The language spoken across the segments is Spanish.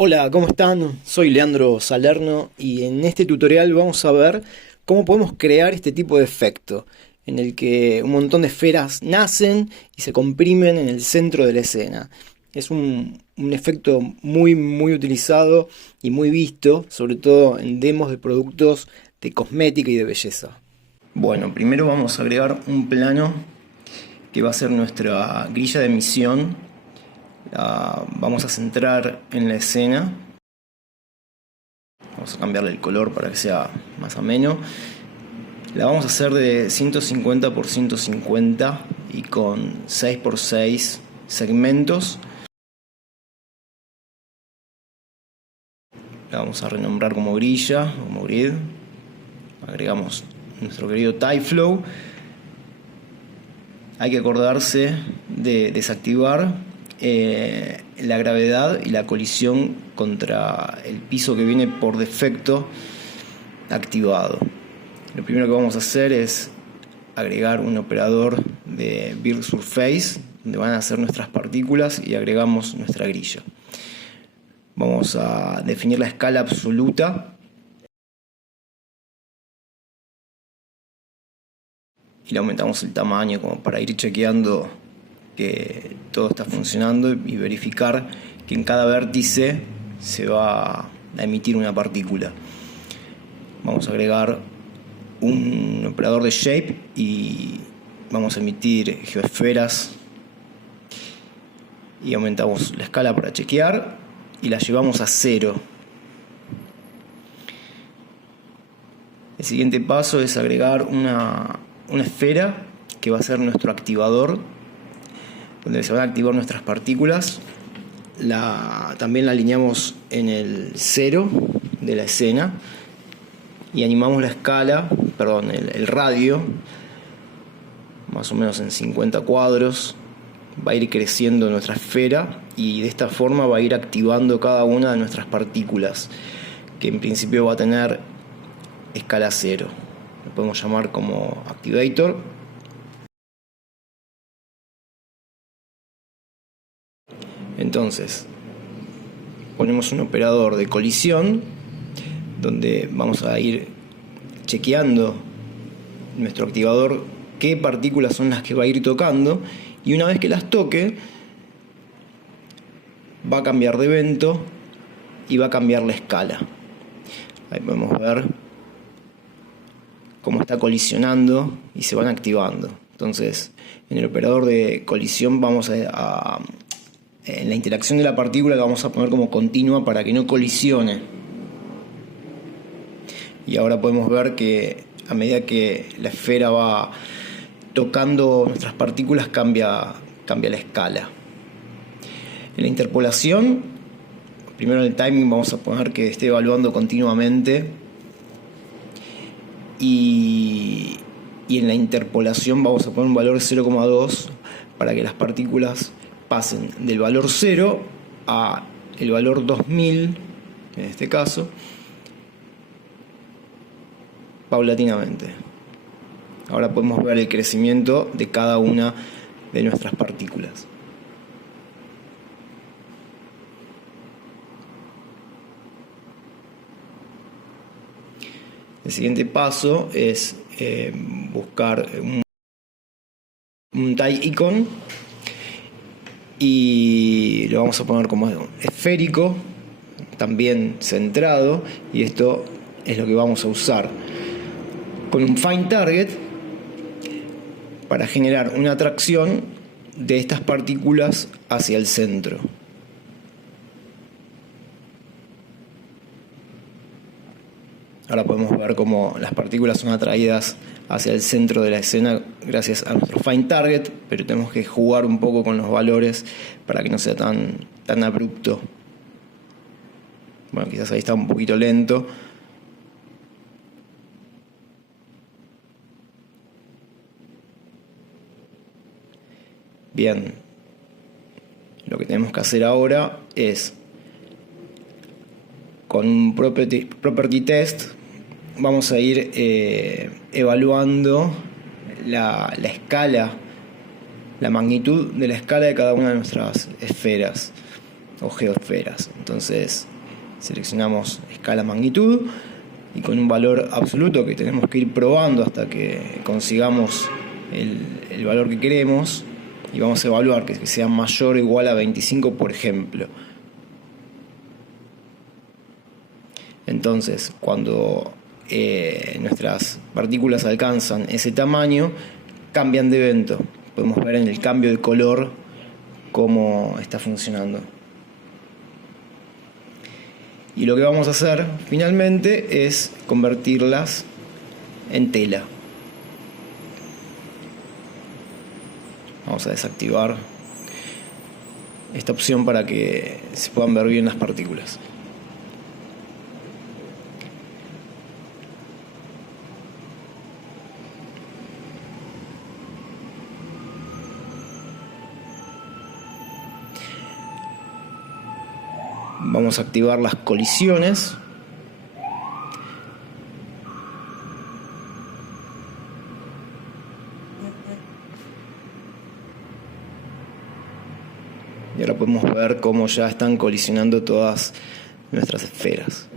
Hola, ¿cómo están? Soy Leandro Salerno y en este tutorial vamos a ver cómo podemos crear este tipo de efecto en el que un montón de esferas nacen y se comprimen en el centro de la escena. Es un efecto muy utilizado y muy visto, sobre todo en demos de productos de cosmética y de belleza. Bueno, primero vamos a agregar un plano que va a ser nuestra grilla de emisión. La vamos a centrar en la escena. Vamos a cambiarle el color para que sea más ameno. La vamos a hacer de 150 por 150 y con 6 por 6 segmentos. La vamos a renombrar como grilla, como grid. Agregamos nuestro querido TypeFlow. Hay que acordarse de desactivar la gravedad y la colisión contra el piso que viene por defecto activado. Lo primero que vamos a hacer es agregar un operador de Build Surface donde van a ser nuestras partículas y agregamos nuestra grilla. Vamos a definir la escala absoluta y le aumentamos el tamaño como para ir chequeando que todo está funcionando y verificar que en cada vértice se va a emitir una partícula. Vamos a agregar un operador de shape y vamos a emitir geoesferas y aumentamos la escala para chequear y la llevamos a 0. El siguiente paso es agregar una esfera que va a ser nuestro activador, donde se van a activar nuestras partículas. También la alineamos en el 0 de la escena y animamos la escala, el radio, más o menos en 50 cuadros. Va a ir creciendo nuestra esfera y de esta forma va a ir activando cada una de nuestras partículas, que en principio va a tener escala 0. Lo podemos llamar como activator. Entonces, ponemos un operador de colisión donde vamos a ir chequeando nuestro activador qué partículas son las que va a ir tocando, y una vez que las toque va a cambiar de evento y va a cambiar la escala. Ahí podemos ver cómo está colisionando y se van activando. Entonces, en el operador de colisión vamos en la interacción de la partícula la vamos a poner como continua para que no colisione. Y ahora podemos ver que a medida que la esfera va tocando nuestras partículas cambia la escala. En la interpolación, primero en el timing vamos a poner que esté evaluando continuamente, y en la interpolación vamos a poner un valor de 0,2 para que las partículas pasen del valor 0 a el valor 2000, en este caso, paulatinamente. Ahora podemos ver el crecimiento de cada una de nuestras partículas. El siguiente paso es buscar un tie icon y lo vamos a poner como esférico, también centrado, y esto es lo que vamos a usar con un find target para generar una atracción de estas partículas hacia el centro. Ahora podemos ver cómo las partículas son atraídas hacia el centro de la escena gracias a nuestro find target, pero tenemos que jugar un poco con los valores para que no sea tan abrupto. Bueno, quizás ahí está un poquito lento. Bien, lo que tenemos que hacer ahora es, con un property test, vamos a ir evaluando la escala, la magnitud de la escala de cada una de nuestras esferas. o geosferas. Entonces seleccionamos escala magnitud y con un valor absoluto que tenemos que ir probando hasta que consigamos el valor que queremos, y vamos a evaluar que sea mayor o igual a 25, por ejemplo. Entonces, cuando nuestras partículas alcanzan ese tamaño, cambian de evento. Podemos ver en el cambio de color cómo está funcionando. Y lo que vamos a hacer finalmente es convertirlas en tela. Vamos a desactivar esta opción para que se puedan ver bien las partículas. Vamos a activar las colisiones. Y ahora podemos ver cómo ya están colisionando todas nuestras esferas.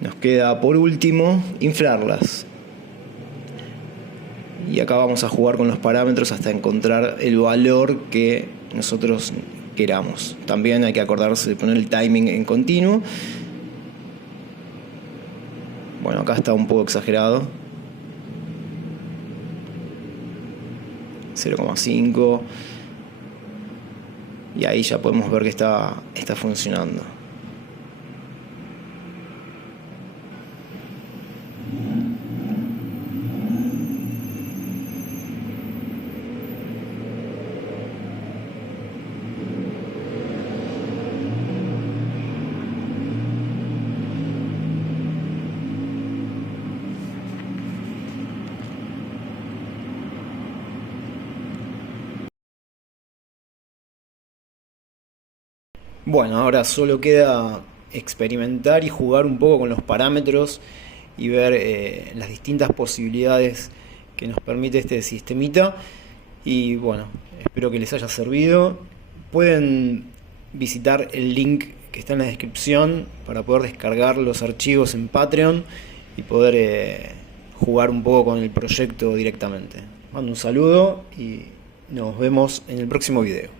Nos queda por último inflarlas. Y acá vamos a jugar con los parámetros hasta encontrar el valor que nosotros queramos. También hay que acordarse de poner el timing en continuo. Bueno, acá está un poco exagerado. 0,5. Y ahí ya podemos ver que está funcionando. Bueno, ahora solo queda experimentar y jugar un poco con los parámetros y ver las distintas posibilidades que nos permite este sistemita. Y bueno, espero que les haya servido. Pueden visitar el link que está en la descripción para poder descargar los archivos en Patreon y poder jugar un poco con el proyecto directamente. Mando un saludo y nos vemos en el próximo video.